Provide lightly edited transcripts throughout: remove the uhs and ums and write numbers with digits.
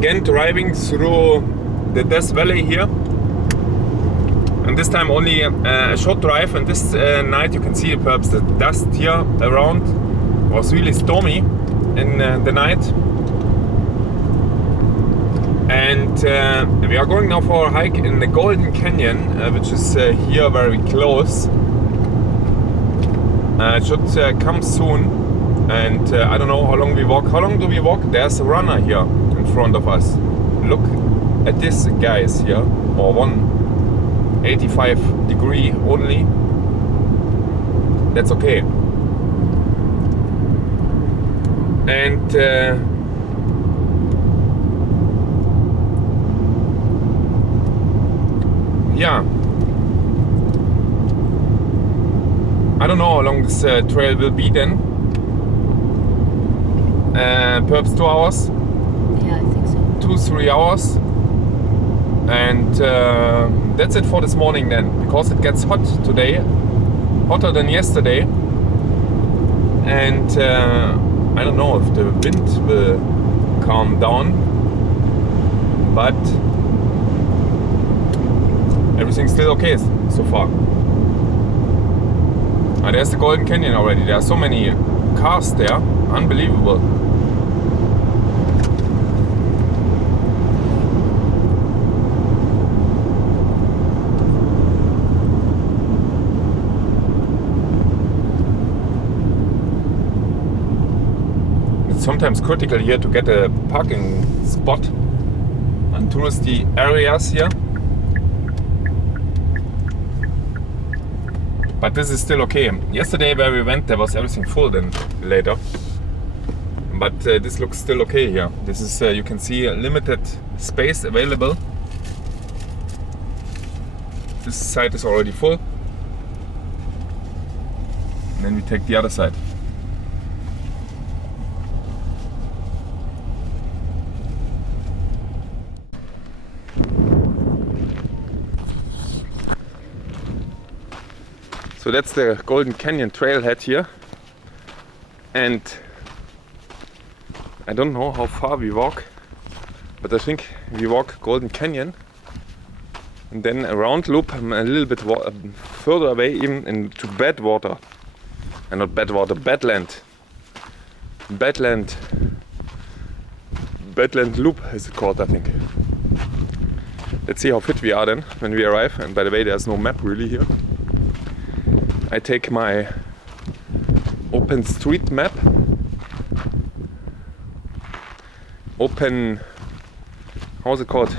again driving through the Death Valley here. And this time only a short drive, and this night you can see perhaps the dust here around. It was really stormy in the night. And we are going now for a hike in the Golden Canyon, which is here very close. It should come soon. And I don't know how long we walk. How long do we walk? There's a runner here in front of us. Look at this, guys, here. Or 185 degree only. That's okay. And yeah, I don't know how long this trail will be then. Perhaps 2 hours. Yeah, I think so. 2-3 hours. And that's it for this morning then, because it gets hot today, hotter than yesterday. And I don't know if the wind will calm down, but everything's still okay so far. There's the Golden Canyon already. There are so many cars there, unbelievable. Sometimes critical here to get a parking spot on touristy areas here, but this is still okay. Yesterday where we went there was everything full then later, but this looks still okay here. This is you can see a limited space available. This side is already full, and then we take the other side. So that's the Golden Canyon trailhead here, and I don't know how far we walk, but I think we walk Golden Canyon and then around loop a little bit further away even into Badwater, and not Badwater, Badland loop is it called, I think. Let's see how fit we are then when we arrive. And by the way, there's no map really here. I take my Open Street Map, how's it called?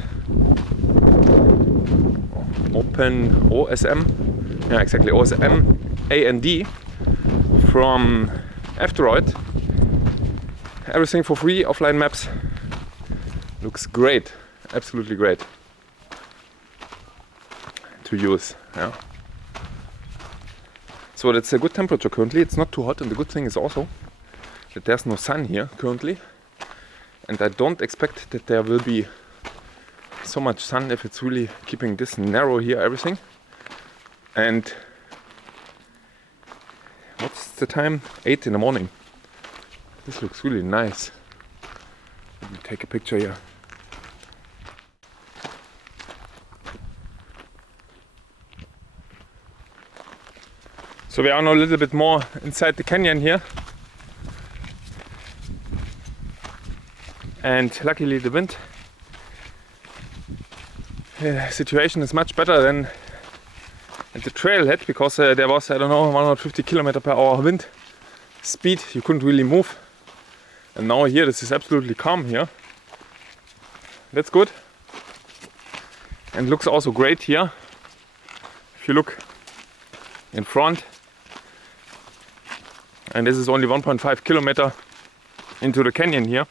Open OSM, yeah, exactly, OSM AND from F-Droid. Everything for free, offline maps. Looks great, absolutely great to use, yeah. So that's a good temperature currently. It's not too hot, and the good thing is also that there's no sun here currently, and I don't expect that there will be so much sun if it's really keeping this narrow here, everything. And what's the time? 8 in the morning. This looks really nice. Let me take a picture here. So we are now a little bit more inside the canyon here, and luckily the wind situation is much better than at the trailhead, because there was, I don't know, 150 km/h wind speed. You couldn't really move, and now here this is absolutely calm here. That's good, and looks also great here. If you look in front, and this is only 1.5 km into the canyon here.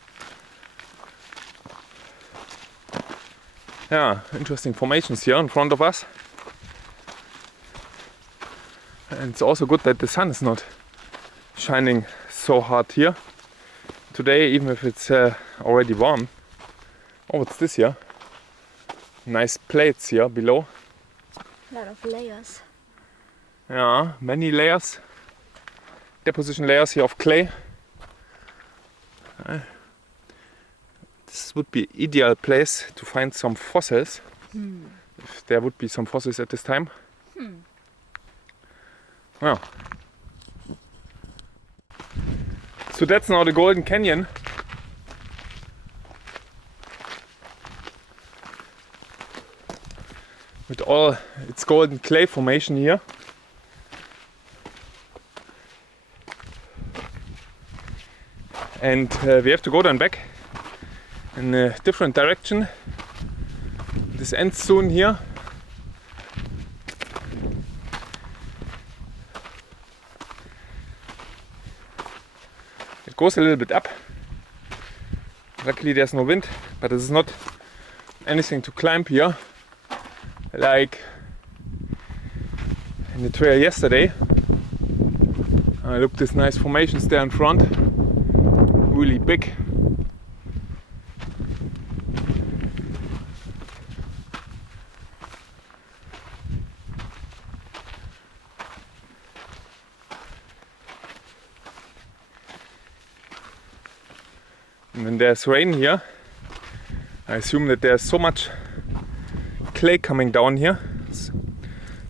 Yeah, interesting formations here in front of us. And it's also good that the sun is not shining so hard here today, even if it's already warm. Oh, what's this here? Nice plates here below. A lot of layers. Yeah, many layers. Deposition layers here of clay. This this would be ideal place to find some fossils. If there would be some fossils at this time. Well, so that's now the Golden Canyon. With all its golden clay formation here. And we have to go then back in a different direction. This ends soon here. It goes a little bit up. Luckily there's no wind, but it's not anything to climb here like in the trail yesterday. Look, this nice formations there in front, really big. And when there's rain here, I assume that there's so much clay coming down here,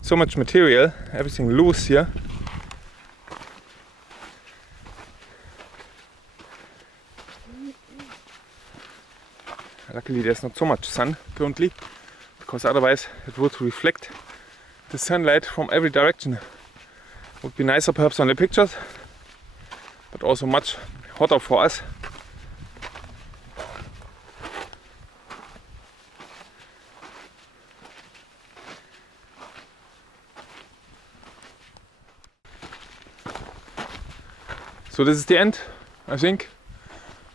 so much material, everything loose here. Luckily there's not so much sun currently, because otherwise it would reflect the sunlight from every direction. Would be nicer perhaps on the pictures, but also much hotter for us. So this is the end, I think,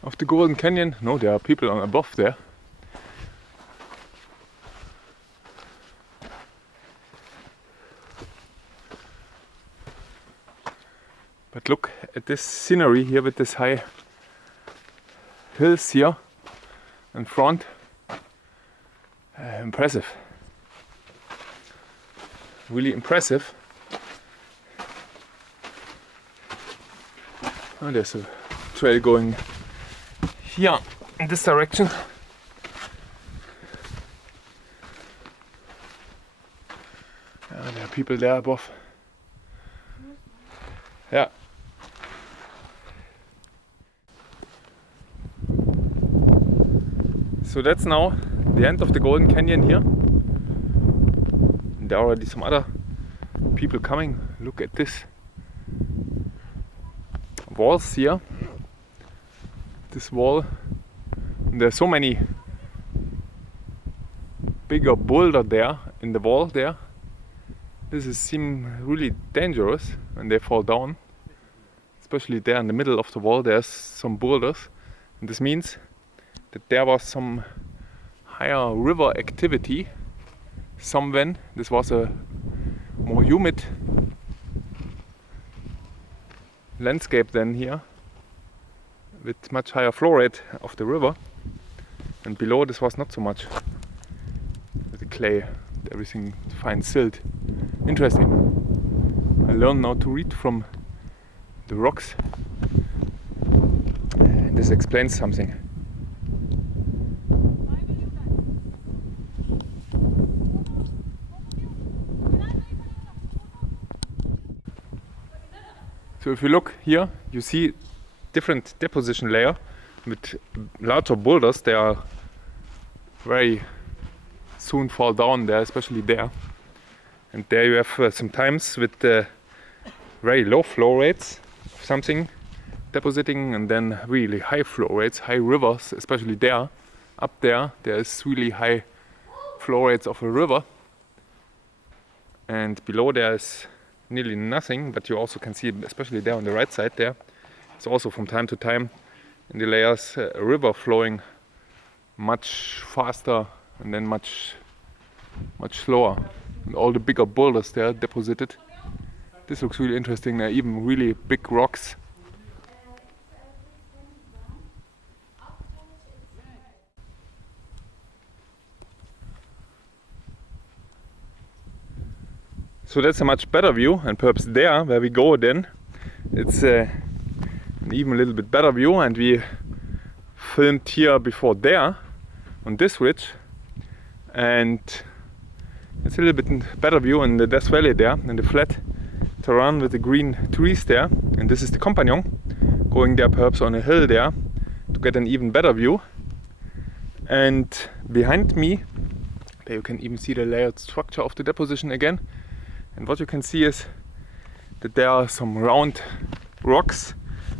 of the Golden Canyon. No, there are people on above there. But look at this scenery here with this high hills here in front. Impressive. Really impressive. Oh, there's a trail going here in this direction. There are people there above. Yeah. So that's now the end of the Golden Canyon here. And there are already some other people coming. Look at this. Walls here, this wall, and there's so many bigger boulders there in the wall there. This seems really dangerous when they fall down, especially there in the middle of the wall. There's some boulders, and this means that there was some higher river activity somewhere. This was a more humid landscape than here, with much higher flow rate of the river, and below this was not so much with the clay, everything fine silt. Interesting. I learned now to read from the rocks, and this explains something. So if you look here, you see different deposition layer with larger boulders. They are very soon fall down there, especially there. And there you have sometimes with very low flow rates of something depositing, and then really high flow rates, high rivers, especially there. Up there is really high flow rates of a river. And below there is nearly nothing, but you also can see, especially there on the right side there, it's also from time to time in the layers a river flowing much faster and then much slower. And all the bigger boulders there deposited. This looks really interesting. There are even really big rocks. So that's a much better view, and perhaps there where we go then, it's an even a little bit better view, and we filmed here before there. on this ridge, and it's a little bit better view in the Death Valley there, in the flat terrain with the green trees there. And this is the companion, going there perhaps on a hill there to get an even better view. And behind me, there you can even see the layered structure of the deposition again. And what you can see is that there are some round rocks,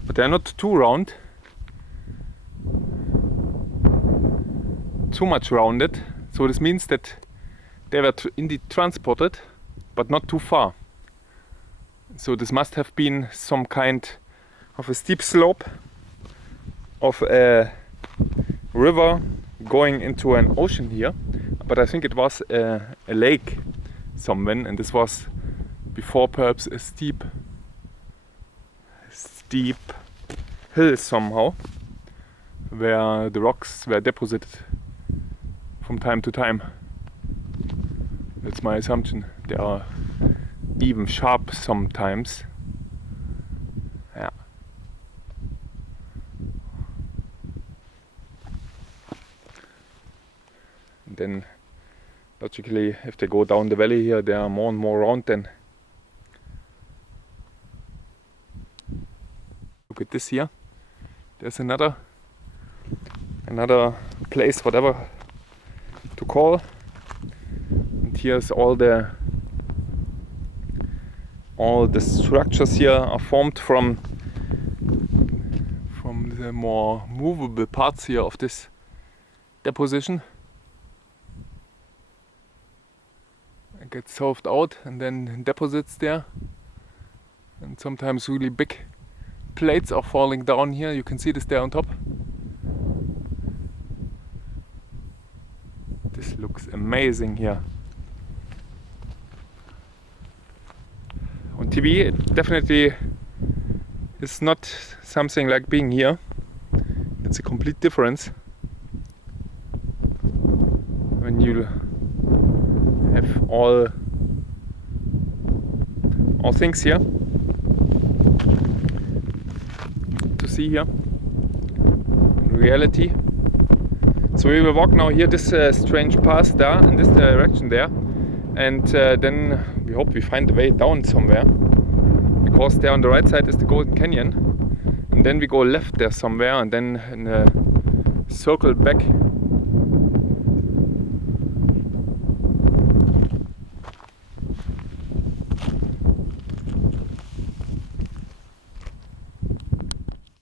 but they're not too round, too much rounded. So this means that they were indeed transported, but not too far. So this must have been some kind of a steep slope of a river going into an ocean here. But I think it was a lake somewhere, and this was before perhaps a steep hill somehow, where the rocks were deposited from time to time. That's my assumption. They are even sharp sometimes. Yeah. And then logically, if they go down the valley here, they are more and more round then. Look at this here. There's another place, whatever to call. And here's all the structures here are formed from the more movable parts here of this deposition. It gets solved out and then deposits there. And sometimes really big plates are falling down here. You can see this there on top. This looks amazing here. On TV it definitely is not something like being here. It's a complete difference when you have all things here to see here in reality. So we will walk now here this strange path there in this direction there, and then we hope we find the way down somewhere, because there on the right side is the Golden Canyon, and then we go left there somewhere and then in a circle back.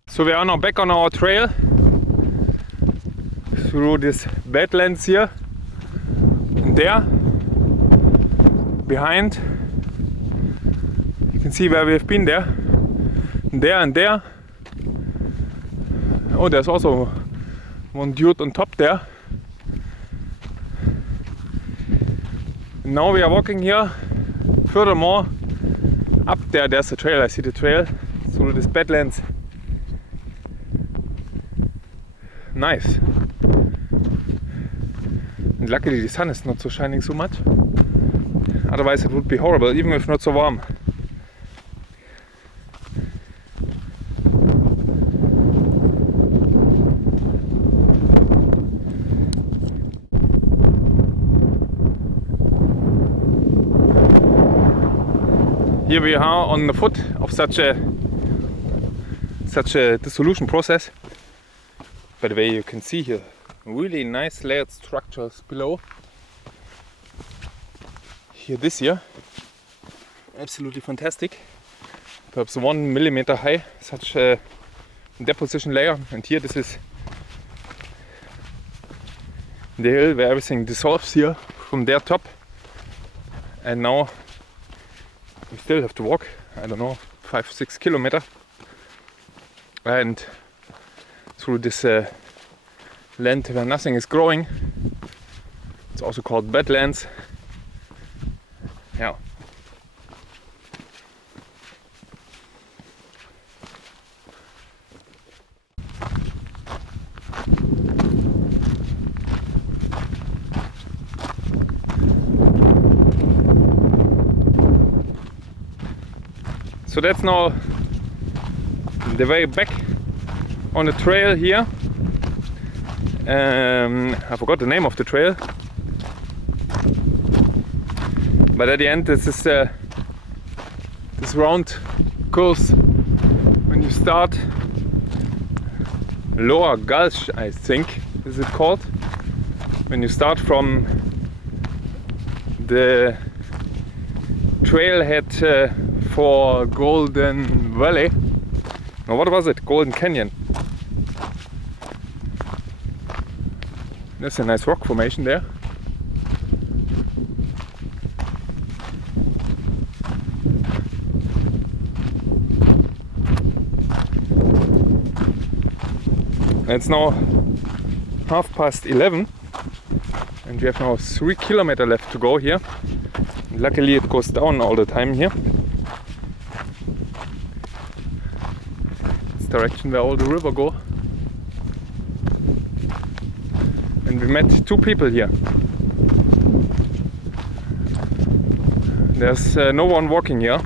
So we are now back on our trail through this Badlands here, and there behind you can see where we have been there, and there and there. Oh, there's also one dude on top there. And now we are walking here. Furthermore, up there's a trail. I see the trail through this Badlands. Nice. And luckily the sun is not so shining so much. Otherwise it would be horrible, even if not so warm. Here we are on the foot of such a dissolution process. By the way, you can see here really nice layered structures below. Here, this here, absolutely fantastic. Perhaps 1 millimeter high, such a deposition layer. And here, this is the hill where everything dissolves here from their top. And now we still have to walk, I don't know, 5-6 kilometers. And through this land where nothing is growing. It's also called Badlands. Yeah. So that's now the way back on the trail here, I forgot the name of the trail, but at the end this is this round course when you start Lower Gulch, I think is it called, when you start from the trailhead for Golden Valley. No, what was it? Golden Canyon. There's a nice rock formation there. It's now 11:30 and we have now 3 kilometers left to go here. Luckily it goes down all the time here. It's the direction where all the river go. And we met 2 people here. There's no one walking here.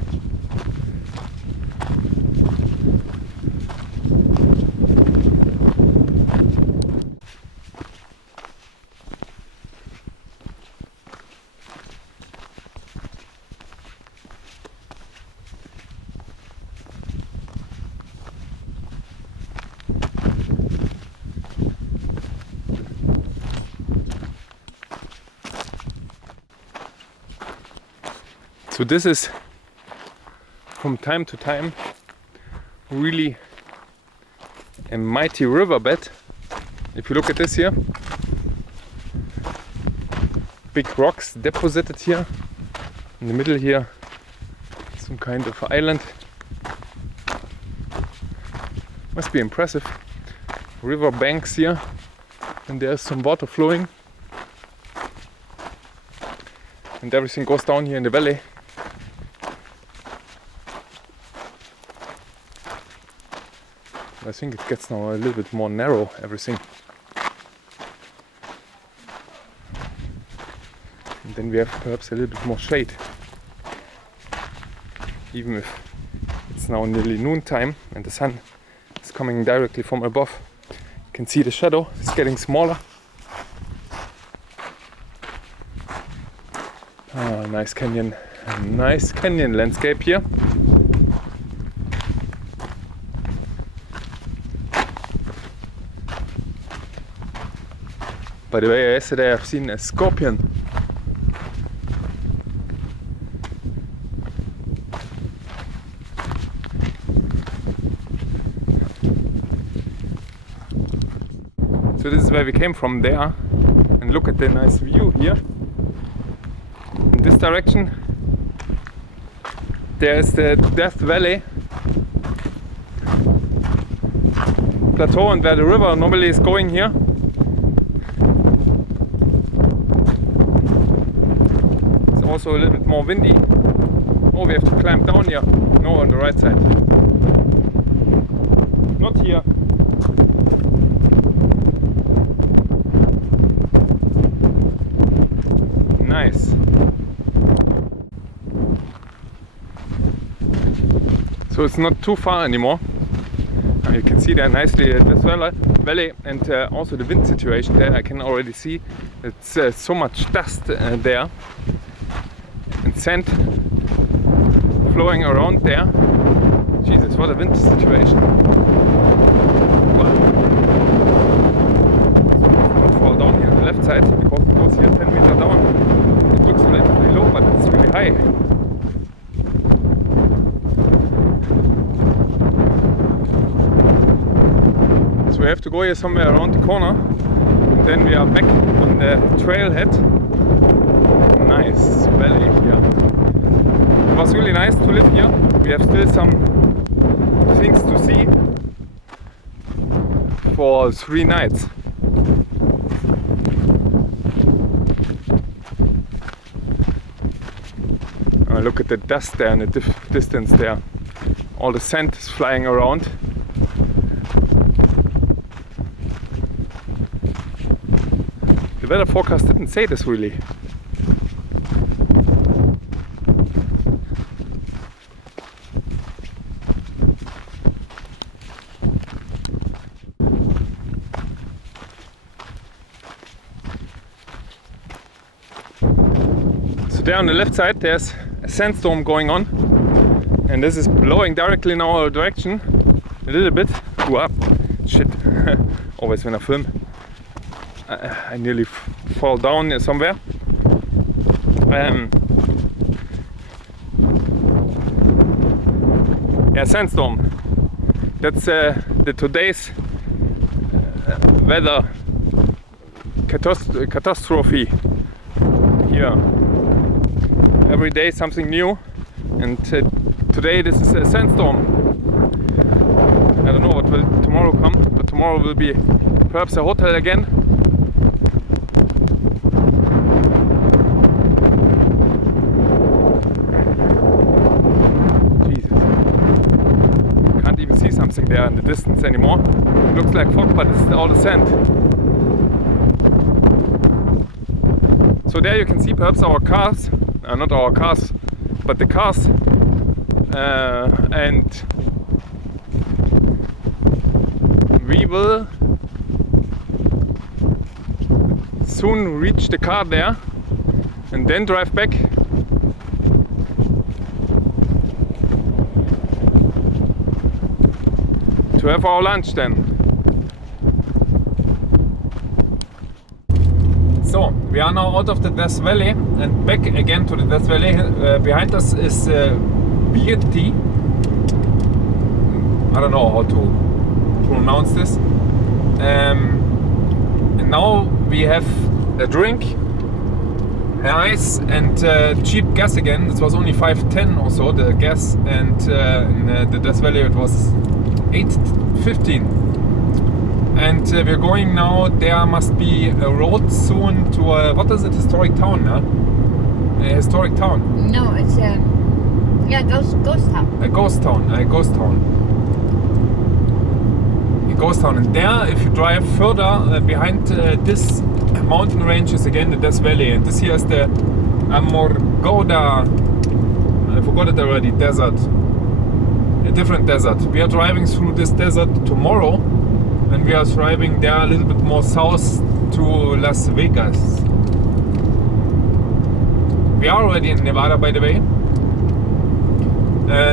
So this is from time to time really a mighty riverbed. If you look at this here, big rocks deposited here. In the middle here, some kind of island. Must be impressive. River banks here, and there's some water flowing. And everything goes down here in the valley. I think it gets now a little bit more narrow, everything. And then we have perhaps a little bit more shade. Even if it's now nearly noontime and the sun is coming directly from above. You can see the shadow is getting smaller. Ah, nice canyon. A nice canyon landscape here. By the way, yesterday I've seen a scorpion. So this is where we came from there. And look at the nice view here. In this direction there is the Death Valley plateau, and where the river normally is going here. Also a little bit more windy. Oh, we have to climb down here. No, on the right side. Not here. Nice. So it's not too far anymore. You can see there nicely this valley, and also the wind situation there. I can already see it's so much dust there. And sand flowing around there. Jesus, what a wind situation. Wow. So not fall down here on the left side, because it goes here 10 meters down. It looks relatively low, but it's really high. So we have to go here somewhere around the corner, and then we are back on the trailhead. Nice valley here. It was really nice to live here. We have still some things to see for 3 nights. Look at the dust there in the distance there. All the sand is flying around. The weather forecast didn't say this really. there on the left side there's a sandstorm going on, and this is blowing directly in our direction a little bit. Wow, shit. Always when I film I nearly fall down somewhere. Yeah, sandstorm. That's the today's weather catastrophe here. Every day something new, and today this is a sandstorm. I don't know what will tomorrow come, but tomorrow will be perhaps a hotel again. Something there in the distance anymore. It looks like fog, but it's all the sand. So there you can see perhaps our cars, not our cars, but the cars, and we will soon reach the car there and then drive back. To have our lunch then. So, we are now out of the Death Valley and back again to the Death Valley. Behind us is Beatty. I don't know how to pronounce this. And now we have a drink, ice and cheap gas again. It was only 5.10 or so, the gas, and in the Death Valley it was 8.15, and we're going now. There must be a road soon to what is it? Historic town, huh? A historic town. No, it's ghost town. A ghost town. And there, if you drive further behind this mountain range, is again the Death Valley, and this here is the Amorgoda. I forgot it already. Desert. A different desert. We are driving through this desert tomorrow, and we are driving there a little bit more south to Las Vegas. We are already in Nevada, by the way.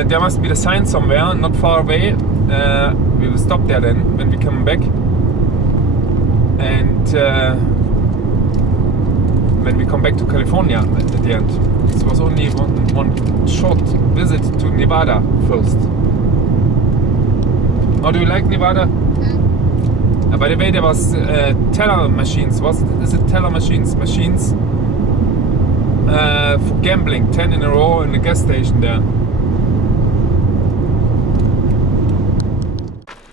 There must be the sign somewhere, not far away. We will stop there then when we come back, and when we come back to California at the end. This was only one short visit to Nevada first. How do you like Nevada? By the way, there was teller machines. Is it teller machines? Machines for gambling, 10 in a row in the gas station there.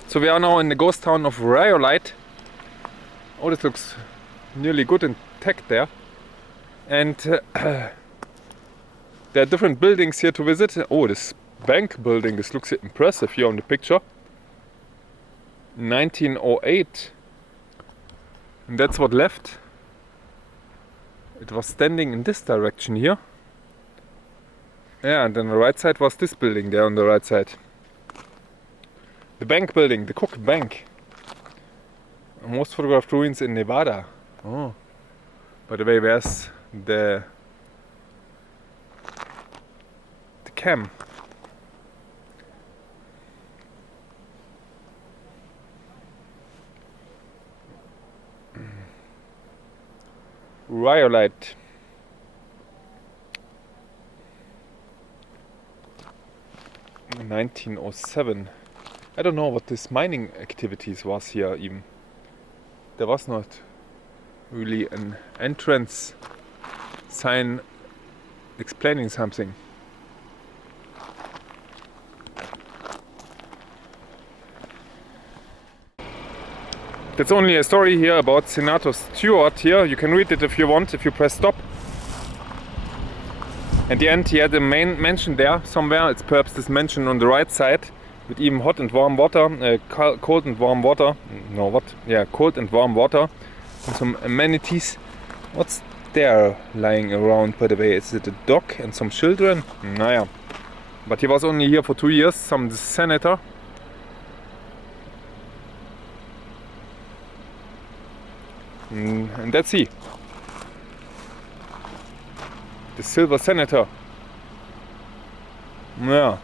So we are now in the ghost town of Rhyolite. Oh, this looks nearly good intact there. And there are different buildings here to visit. Oh, this bank building, this looks impressive here on the picture. 1908. And that's what left. It was standing in this direction here. Yeah, and then the right side was this building there on the right side. The bank building, the Cook Bank. Most photographed ruins in Nevada. Oh. By the way, where's the cam? Rhyolite. In 1907. I don't know what this mining activities was here even. There was not really an entrance sign explaining something. That's only a story here about Senator Stewart here. You can read it if you want, if you press stop. At the end he had a main mansion there somewhere. It's perhaps this mansion on the right side with even hot and warm water, cold and warm water. No, what? Yeah, cold and warm water. And some amenities. What's there lying around, by the way? Is it a dog and some children? Naja. But he was only here for 2 years, some senator. And that's he. The Silver Senator. Yeah.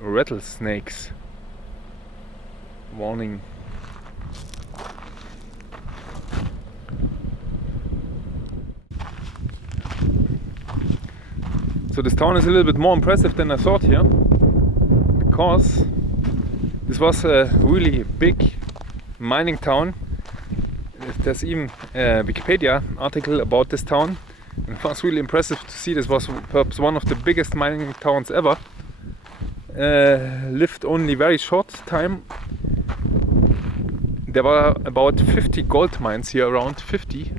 Rattlesnakes. Warning. So this town is a little bit more impressive than I thought here, because this was a really big mining town. There's even a Wikipedia article about this town, and it was really impressive to see. This was perhaps one of the biggest mining towns ever. Lived only very short time. There were about 50 gold mines here, around 50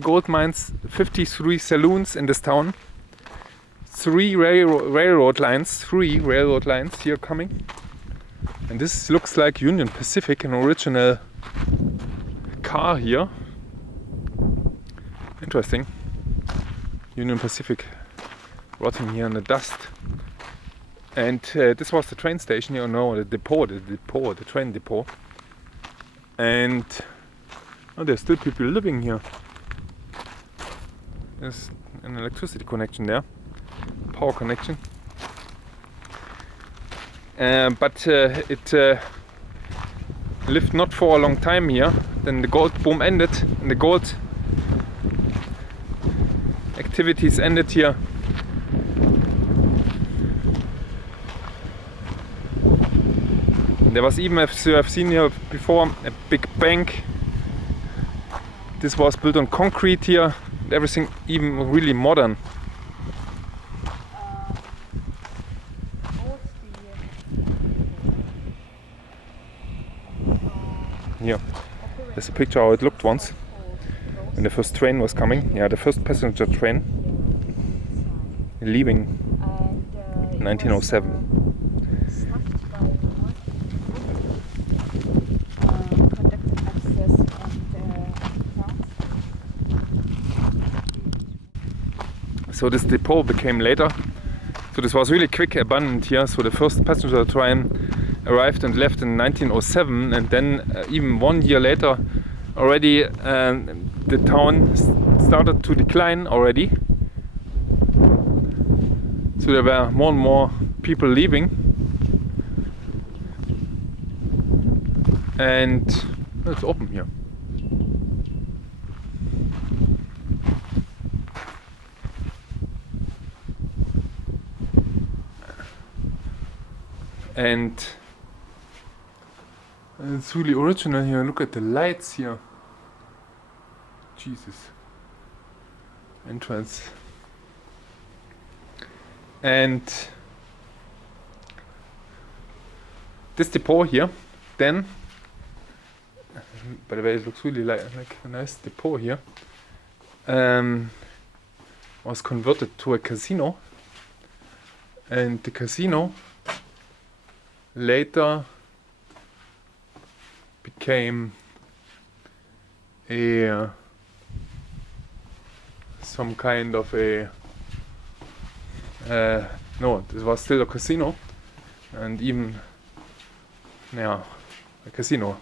gold mines, 53 saloons in this town, 3 railroad lines here coming. And this looks like Union Pacific, an original car here. Interesting. Union Pacific rotting here in the dust. And this was the train station here, no, the train depot. And oh, there's still people living here. There's an electricity connection there, power connection. But it lived not for a long time here. Then the gold boom ended, and the gold activities ended here. There was even, as you have seen here before, a big bank. This was built on concrete here, everything even really modern. Here, there's a picture how it looked once when the first train was coming. Yeah, the first passenger train leaving 1907. So this depot became later. So this was really quick, abundant here. So the first passenger train arrived and left in 1907, and then even 1 year later already the town started to decline already. So there were more and more people leaving, and it's open here. And it's really original here. Look at the lights here. Jesus. Entrance. And this depot here, then, by the way, it looks really like a nice depot here, was converted to a casino. And the casino later became a some kind of a no, this was still a casino, and even a casino.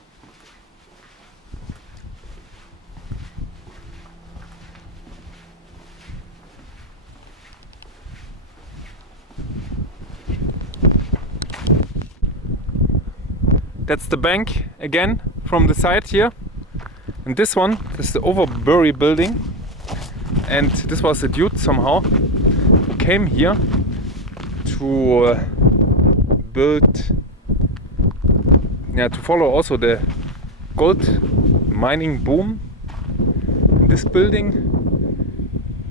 That's the bank again from the side here, and this one is the Overbury building, and this was a dude somehow came here to build, to follow also the gold mining boom in this building.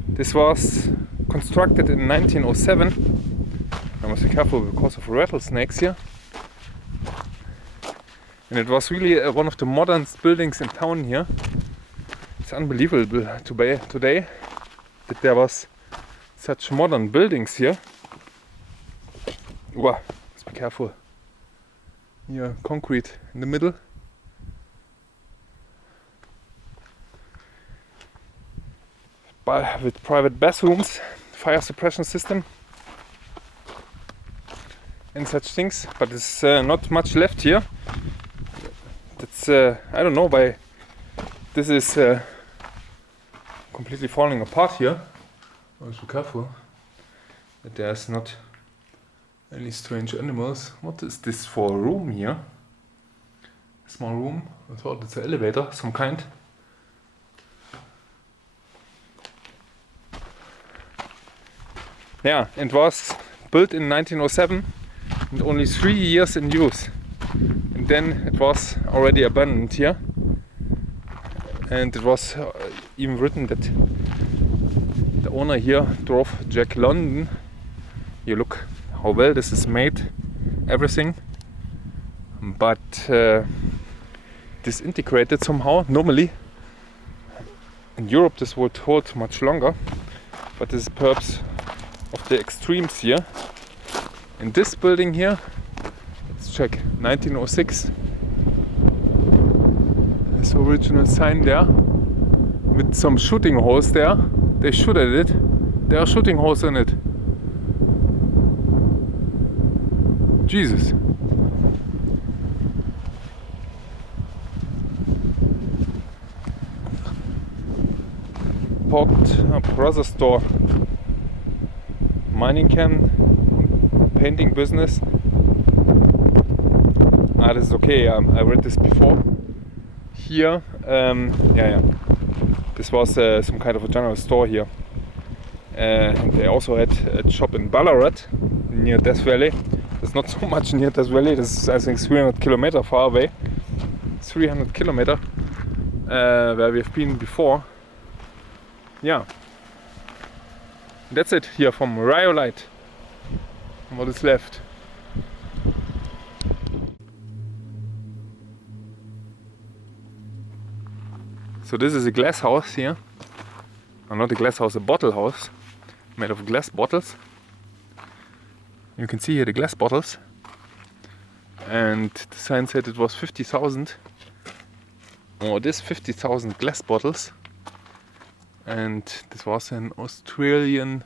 This was constructed in 1907. I must be careful because of rattlesnakes here. And it was really one of the modernest buildings in town here. It's unbelievable today that there was such modern buildings here. Wow, let's be careful. Here, concrete in the middle. With private bathrooms, fire suppression system, and such things. But there's not much left here. it's I don't know why this is completely falling apart here. I should be careful that there's not any strange animals. What is this for a room here? A small room. I thought it's an elevator, some kind. Yeah, it was built in 1907 and only 3 years in use. And then it was already abandoned here. And it was even written that the owner here drove Jack London. You look how well this is made, everything. But disintegrated somehow. Normally in Europe this would hold much longer. But this is perhaps of the extremes here. In this building here, let's check, 1906. There's the original sign there with some shooting holes there. They shoot at it. There are shooting holes in it. Jesus. Port brother store. Mining camp, painting business. This is okay. I read this before. Here, yeah. This was some kind of a general store here. And they also had a shop in Ballarat near Death Valley. It's not so much near Death Valley. This is, I think, 300 kilometers far away. 300 kilometers where we have been before. Yeah. That's it here from Rhyolite. What is left. So this is a glass house here. Or not a glass house, a bottle house. Made of glass bottles. You can see here the glass bottles. And the sign said it was 50,000. Or this 50,000 glass bottles. And this was an Australian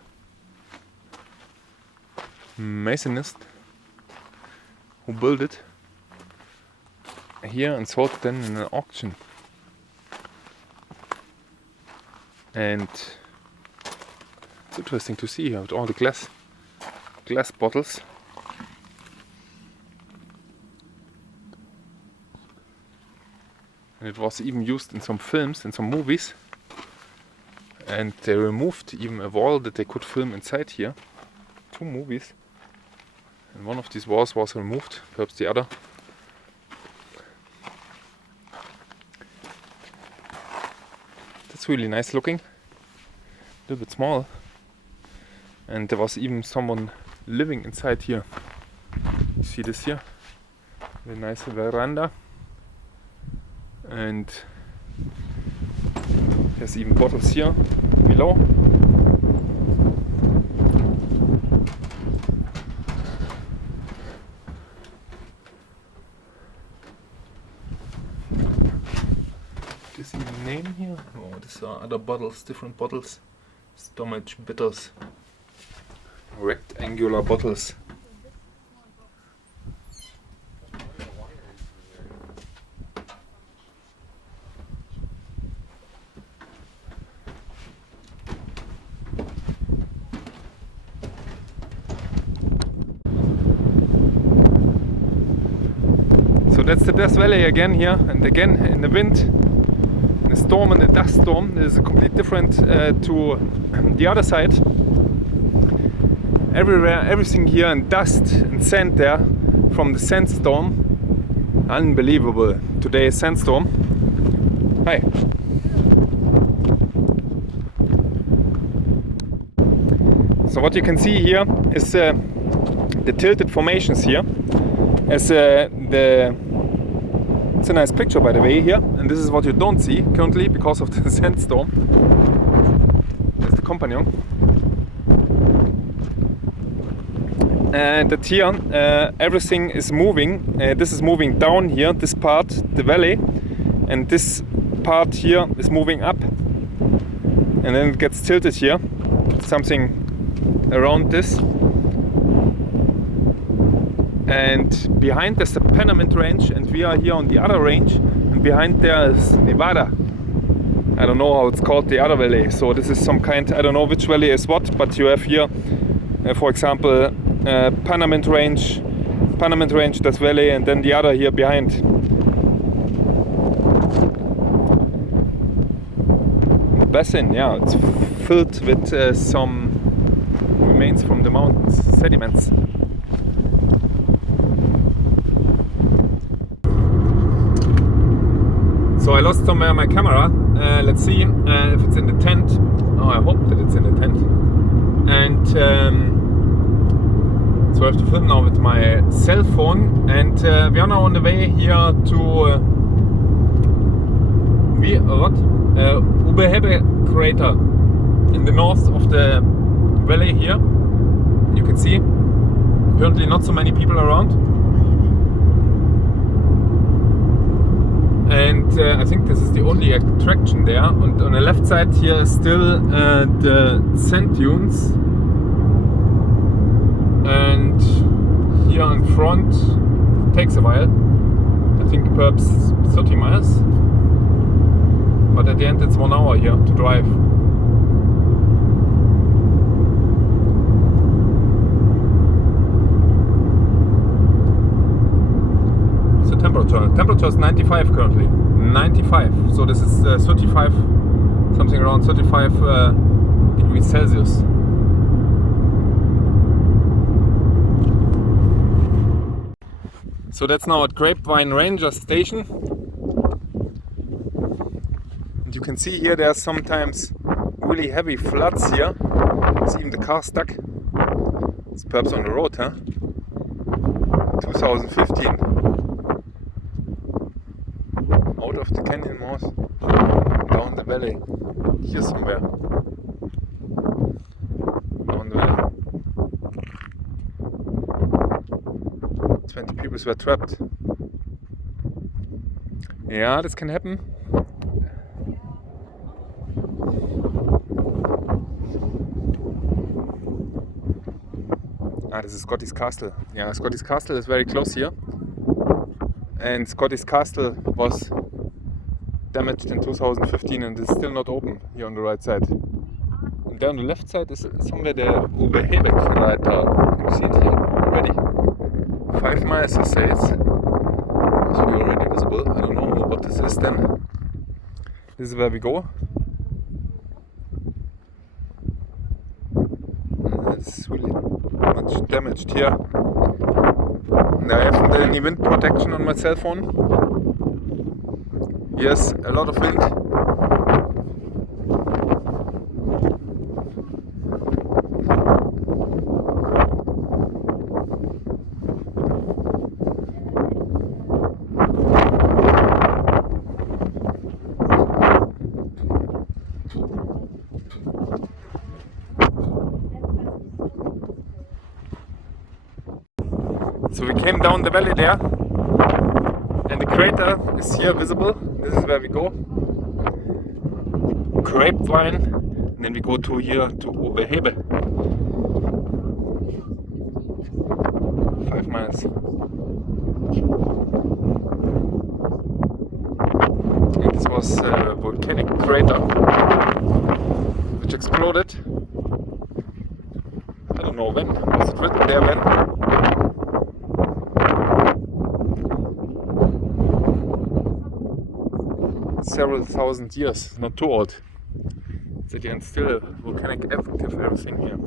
masonist who built it here and sold it then in an auction. And it's interesting to see here with all the glass bottles. And it was even used in some films, in some movies. And they removed even a wall that they could film inside here. 2 movies. And one of these walls was removed, perhaps the other. That's really nice looking. A little bit small. And there was even someone living inside here. You see this here? A nice veranda. And there's even bottles here below. There's even a name here. Oh, these are other bottles, different bottles. Stomach bitters. Rectangular bottles. So that's the Death Valley again here, and again in the wind, in the storm and the dust storm. This is completely different to the other side. Everywhere, everything here in dust and sand there from the sandstorm. Unbelievable. Today's sandstorm. Hi. So what you can see here is the tilted formations here. As it's a nice picture, by the way, here, and this is what you don't see currently because of the sandstorm. There's the companion. And that here, everything is moving. This is moving down here, this part, the valley, and this part here is moving up. And then it gets tilted here, something around this. And behind there's the Panamint range, and we are here on the other range, and behind there is Nevada. I don't know how it's called, the other valley. So this is some kind, I don't know which valley is what, but you have here, for example, Panamint Range, das valley, and then the other here behind. The basin, yeah, it's filled with some remains from the mountains, sediments. So I lost somewhere my camera. Let's see if it's in the tent. Oh, I hope that it's in the tent. And so I have to film now with my cell phone. And we are now on the way here to Ubehebe crater in the north of the valley here. You can see currently not so many people around. And I think this is the only attraction there. And on the left side here is still the sand dunes. And here in front it takes a while. I think perhaps 30 miles. But at the end it's 1 hour here to drive. Temperature is 95 currently. 95. So this is 35, something around 35 degrees Celsius. So that's now at Grapevine Ranger Station. And you can see here there's sometimes really heavy floods here. It's even the car stuck. It's perhaps on the road, huh? 2015. Out of the canyon mouth, down the valley, here somewhere, down the valley. 20 people were trapped. Yeah, this can happen. Ah, this is Scotty's Castle. Yeah, Scotty's Castle is very close here. And Scotty's Castle was damaged in 2015 and is still not open here on the right side. And there on the left side is somewhere the Ubehebe crater. Can you see it here already? 5 miles it says. Must be already visible. I don't know what this is then. This is where we go. It's really much damaged here. And I haven't any wind protection on my cell phone. Yes, a lot of wind. So we came down the valley there, and the crater is here visible. This is where we go. Grapevine, and then we go to here to Ubehebe. 5 miles. And this was a volcanic crater which exploded. I don't know when. Was it written there when? Several thousand years, not too old. It's at the end still volcanic active, everything here.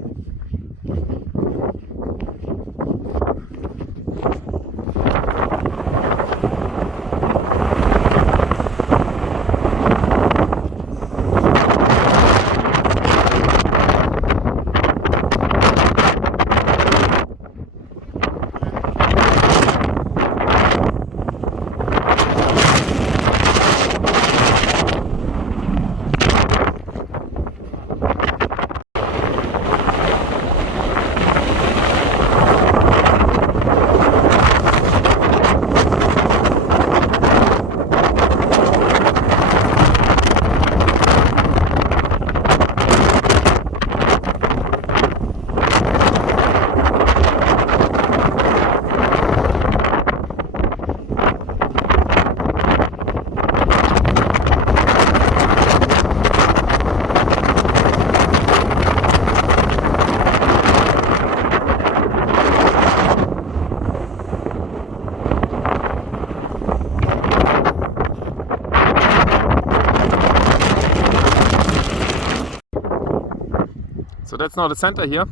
that's now the center here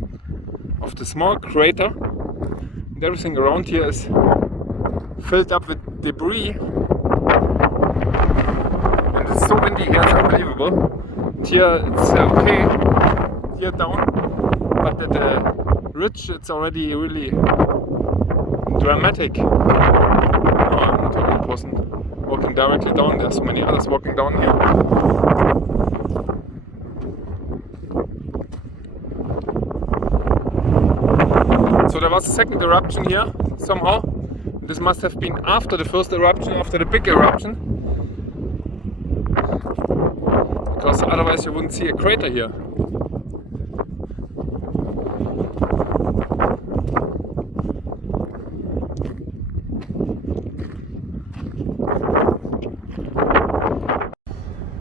of the small crater. And everything around here is filled up with debris. And it's so windy here, it's unbelievable. And here it's okay, here down, but at the ridge it's already really dramatic. Oh, I'm not the only person walking directly down, there's so many others walking down here. So there was a second eruption here somehow. This must have been after the first eruption, after the big eruption. Because otherwise you wouldn't see a crater here.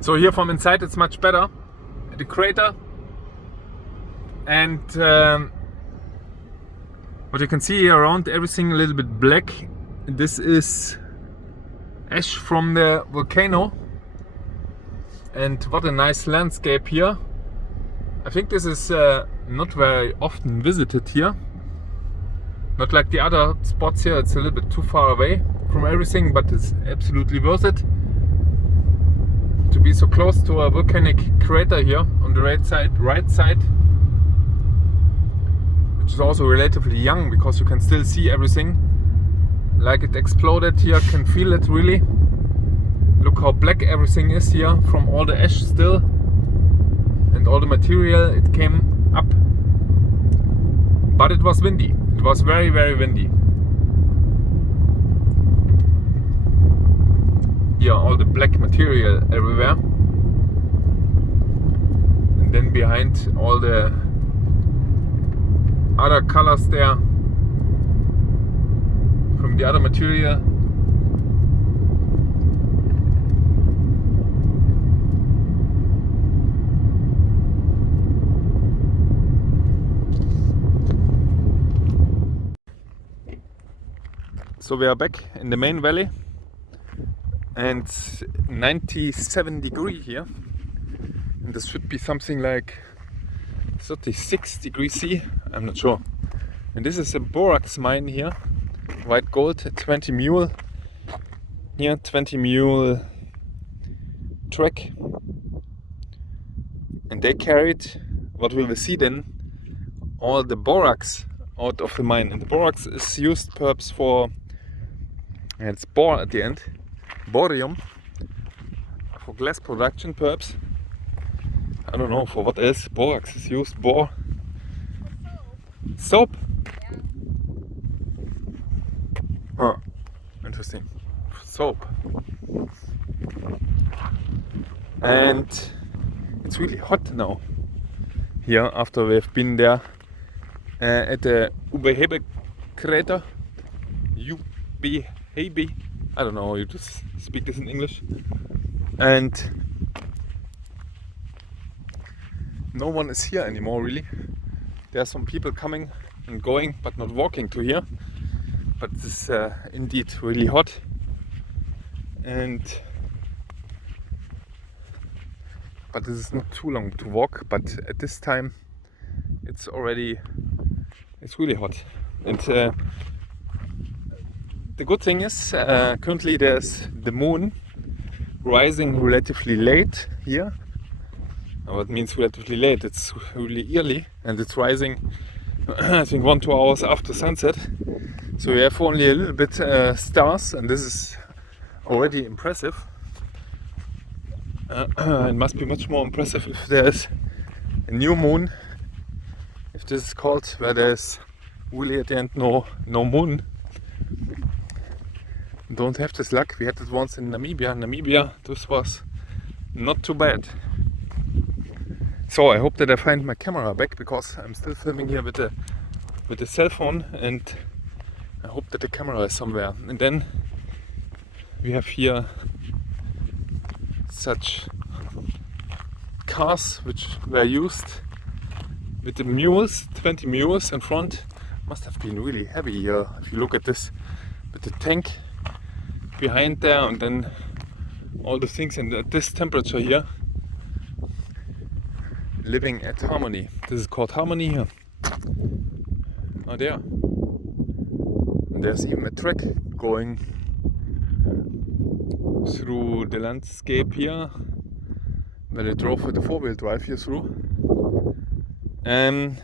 So here from inside it's much better. The crater. And what you can see here around, everything a little bit black. This is ash from the volcano. And what a nice landscape here. I think this is not very often visited here. Not like the other spots here, it's a little bit too far away from everything, but it's absolutely worth it to be so close to a volcanic crater here on the right side, which is also relatively young because you can still see everything. Like it exploded here, can feel it really. Look how black everything is here from all the ash still and all the material, it came up. But it was windy, it was very, very windy. Here all the black material everywhere. And then behind all the other colors there from the other material. So we are back in the main valley and 97 degrees here, and this should be something like 36 degrees C, I'm not sure. And this is a borax mine here, white gold, 20 mule here, 20 mule track, and they carried, what we will see then, all the borax out of the mine. And the borax is used perhaps for, it's bore at the end, borium, for glass production perhaps. I don't know for what else borax is used. Soap? Oh, interesting. Soap. And it's really hot now here after we've been there at the Ubehebe crater. Ubehebe. I don't know how you just speak this in English. And no one is here anymore really. There are some people coming and going but not walking to here. But it's indeed really hot. But this is not too long to walk, but at this time it's really hot. And the good thing is currently there's the moon rising relatively late here. What means relatively late? It's really early, and it's rising I think 1-2 hours after sunset. So we have only a little bit stars, and this is already impressive. It must be much more impressive if there's a new moon, if this is called, where there's really at the end no moon. Don't have this luck. We had it once in Namibia. Namibia, this was not too bad. So I hope that I find my camera back, because I'm still filming here with the cell phone, and I hope that the camera is somewhere. And then we have here such cars which were used with the mules, 20 mules in front. Must have been really heavy here if you look at this, with the tank behind there, and then all the things, and at this temperature here living at Harmony. This is called Harmony here. Oh, there. And there's even a track going through the landscape here, where they drove with the 4-wheel drive here through. And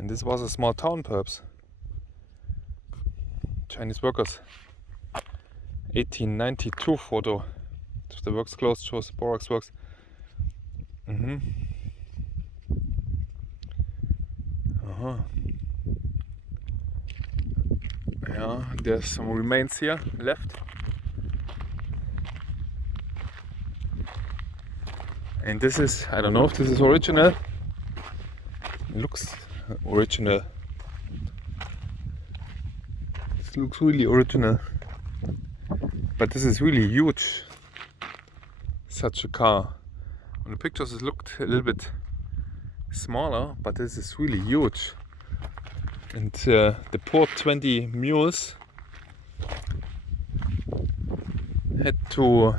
this was a small town, perhaps. Chinese workers. 1892 photo. If the works closed, shows Borax works. Yeah, there's some remains here left. And this is, I don't know if this is original. It looks original. This looks really original. But this is really huge. Such a car. On the pictures it looked a little bit smaller, but this is really huge. And the poor 20 mules had to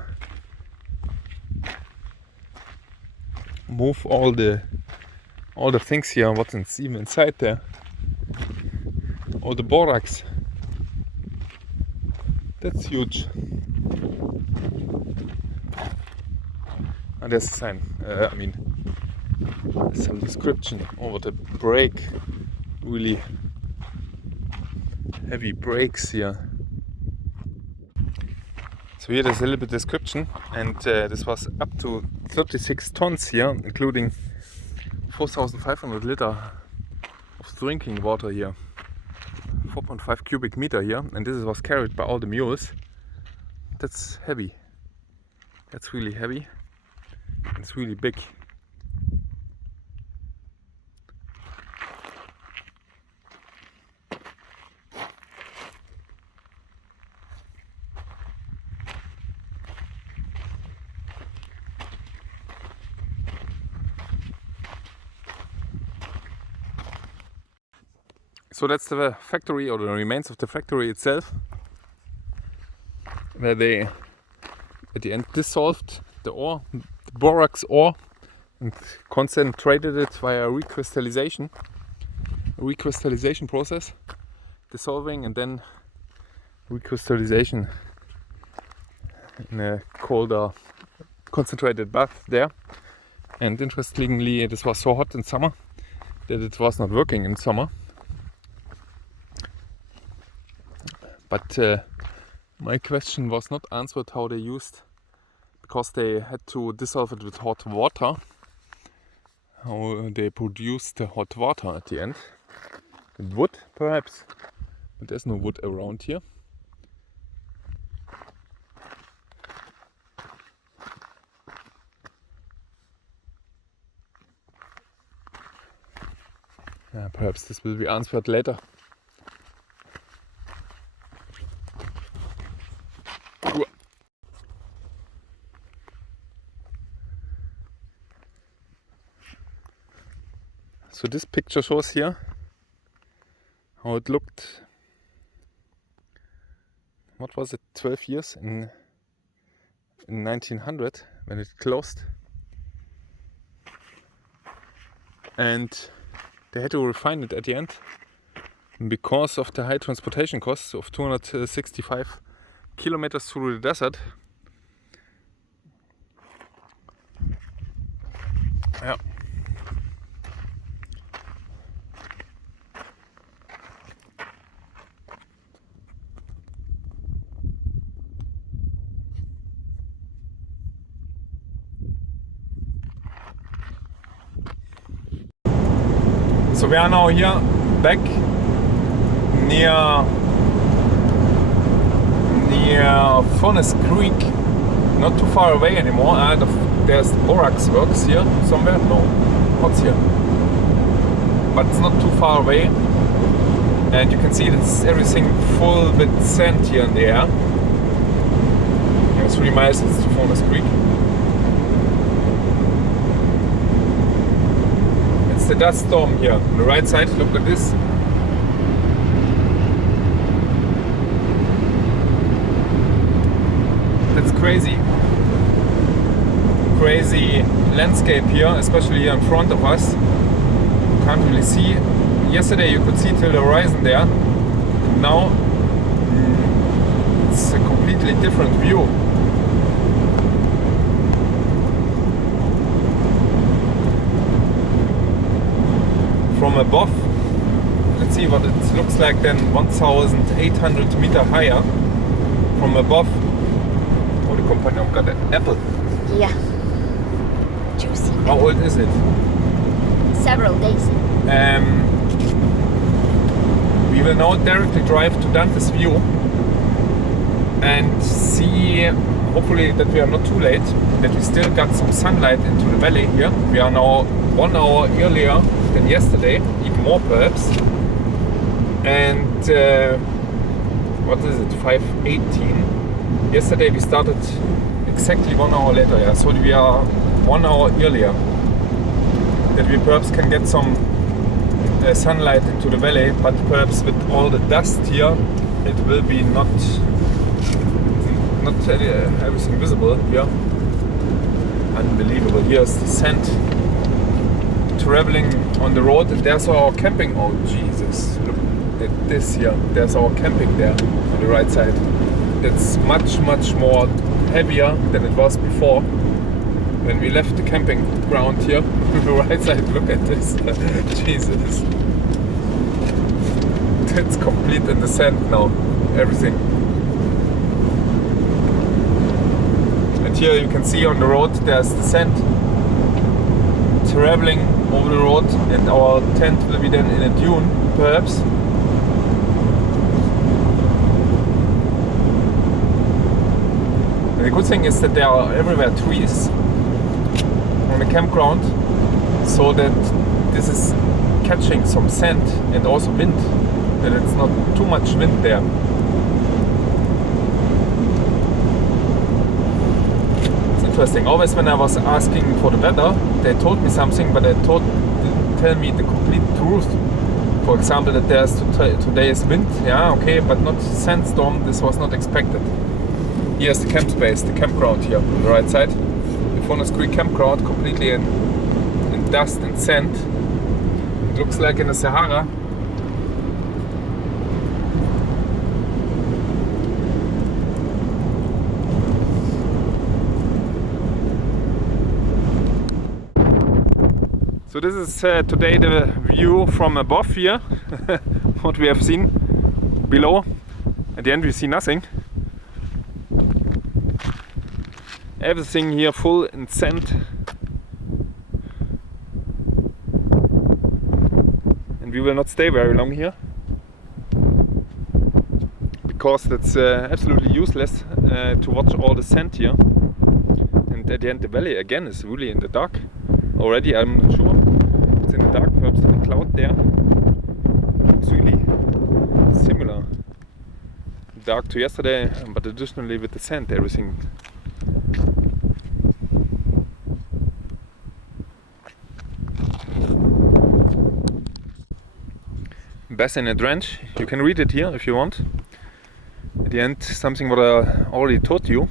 move all the things here, what's even inside there. All the borax. That's huge. And there's a sign, I mean, some description over the brake. Really heavy brakes here. So here there's a little bit description, and this was up to 36 tons here, including 4,500 liter of drinking water here. 4.5 cubic meter here, and this was carried by all the mules. That's heavy. That's really heavy. It's really big. So that's the factory, or the remains of the factory itself, where they at the end dissolved the ore, the borax ore, and concentrated it via recrystallization process, dissolving and then recrystallization in a colder concentrated bath there. And interestingly, this was so hot in summer that it was not working in summer. But my question was not answered how they used, because they had to dissolve it with hot water, how they produced the hot water at the end. Wood, perhaps, but there's no wood around here. Perhaps this will be answered later. So this picture shows here how it looked, what was it, 12 years in 1900 when it closed. And they had to refine it at the end because of the high transportation costs of 265 kilometers through the desert. Yeah. So we are now here back near Furnace Creek, not too far away anymore. There's Borax works here somewhere. No, what's here? But it's not too far away, and you can see it's everything full with sand here in the air. It's 3 miles to Furnace Creek. It's the dust storm here on the right side. Look at this. That's crazy. crazy landscape here, especially here in front of us. You can't really see. Yesterday you could see till the horizon there. And now it's a completely different view. From above, let's see what it looks like then 1,800 meter higher. From above. Oh, the companion got an apple. Yeah. Juicy. How old is it? Several days. We will now directly drive to Dante's View and see, hopefully that we are not too late, that we still got some sunlight into the valley here. We are now 1 hour earlier than yesterday, even more perhaps. And what is it, 5:18? Yesterday we started exactly 1 hour later, yeah. So we are 1 hour earlier. That we perhaps can get some sunlight into the valley, but perhaps with all the dust here, it will be not everything visible here. Unbelievable. Here's the sand traveling on the road, and there's our camping. Oh Jesus! Look at this here. There's our camping there on the right side. It's much more heavier than it was before. When we left the camping ground here, on the right side, look at this. Jesus. It's complete in the sand now, everything. And here you can see on the road, there's the sand traveling over the road, and our tent will be then in a dune, perhaps. And the good thing is that there are everywhere trees on the campground, so that this is catching some sand and also wind, that it's not too much wind there. It's interesting. Always when I was asking for the weather, they told me something, but they didn't tell me the complete truth. For example, that there's today is wind, yeah, okay, but not sandstorm. This was not expected. Here's the camp space, the campground here on the right side. Furnace Creek campground, completely in dust and sand. It looks like in the Sahara. So this is today the view from above here. What we have seen below. At the end we see nothing. Everything here full in sand. And we will not stay very long here, because that's absolutely useless to watch all the sand here. And at the end the valley again is really in the dark. Already I'm not sure. It's in the dark, perhaps in a cloud there. It's really similar. Dark to yesterday, but additionally with the sand, everything. Basin and drench, you can read it here if you want. At the end, something what I already told you.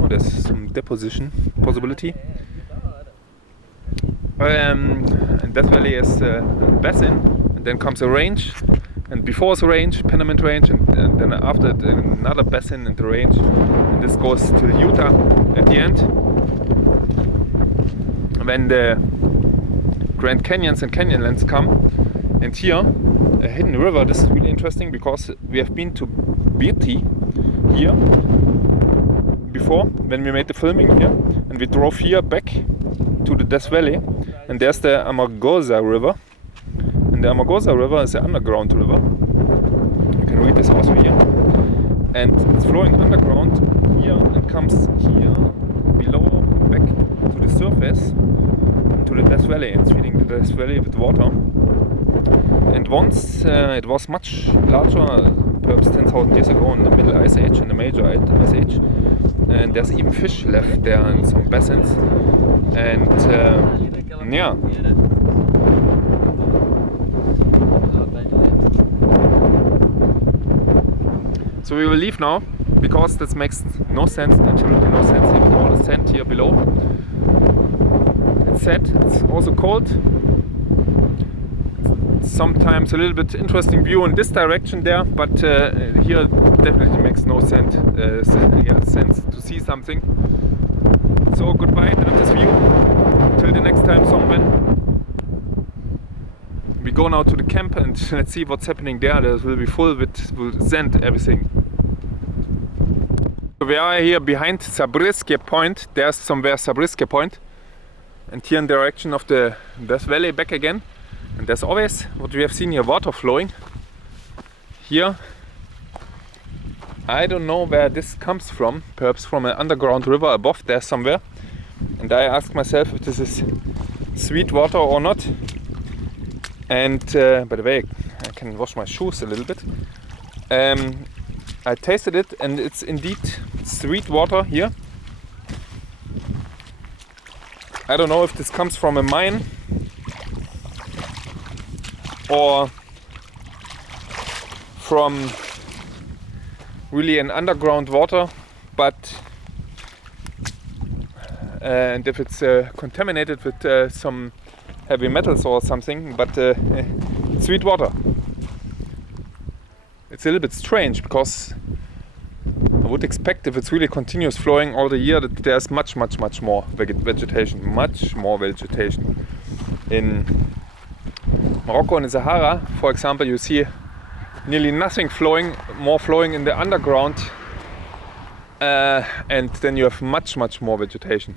Oh, there's some deposition possibility. And that valley is a basin, and then comes a range, and before the range, Panamint Range, and then after it, another basin in the range, and this goes to the Utah at the end. When the Grand Canyons and Canyonlands come, and here, a hidden river. This is really interesting because we have been to Beatty here before when we made the filming here, and we drove here back to the Death Valley, and there's the Amargosa River, and the Amargosa River is an underground river. You can read this also here, and it's flowing underground here and comes here below back to the surface to the Death Valley. It's feeding the Death Valley with water. And once it was much larger, perhaps 10,000 years ago in the Middle Ice Age, in the Major Ice Age, and there's even fish left there in some basins. And yeah. So we will leave now, because this makes no sense, absolutely no sense here with all no sand here below. It's sad, it's also cold. Sometimes a little bit interesting view in this direction there, but here definitely makes no sense to see something. So goodbye to this view, till the next time somewhere. We go now to the camp and let's see what's happening there. There will be full with sand, everything. We are here behind Zabriskie Point. There's somewhere Zabriskie Point. And here in the direction of the Death Valley back again. And there's always, what we have seen here, water flowing. Here, I don't know where this comes from. Perhaps from an underground river above there somewhere. And I asked myself if this is sweet water or not. And by the way, I can wash my shoes a little bit. I tasted it and it's indeed sweet water here. I don't know if this comes from a mine or from really an underground water, but and if it's contaminated with some heavy metals or something, but sweet water. It's a little bit strange because I would expect if it's really continuous flowing all the year that there's much more vegetation, much more vegetation. In Morocco in the Sahara, for example, you see nearly nothing flowing, more flowing in the underground, and then you have much more vegetation.